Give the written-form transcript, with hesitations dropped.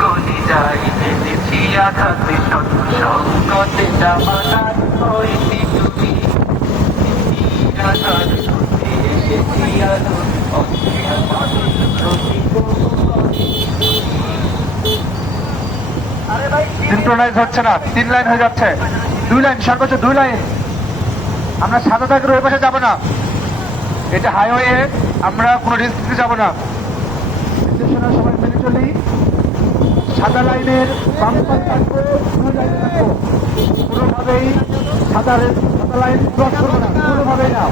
কলি যাই জেনেছি আঘাতে শত সংকটে জামানার হইতে তুমি আঘাত করতে এসেছি আলো সিনক্রোনাইজ হচ্ছে না, 3 লাইন হয়ে যাচ্ছে, 2 লাইন, সর্বোচ্চ 2 লাইন। আমরা সাদা দাগের ওই পাশে যাবো না, এটা হাইওয়ে, আমরা কোনো রিস্ক দিতে যাবো না। নির্দেশনা সবাই মেনে চলি। সাদা লাইনের বাম পাশে থাকবো, কোনোভাবেই সাদা লাইন ক্রস করবো না, কোনোভাবেই না।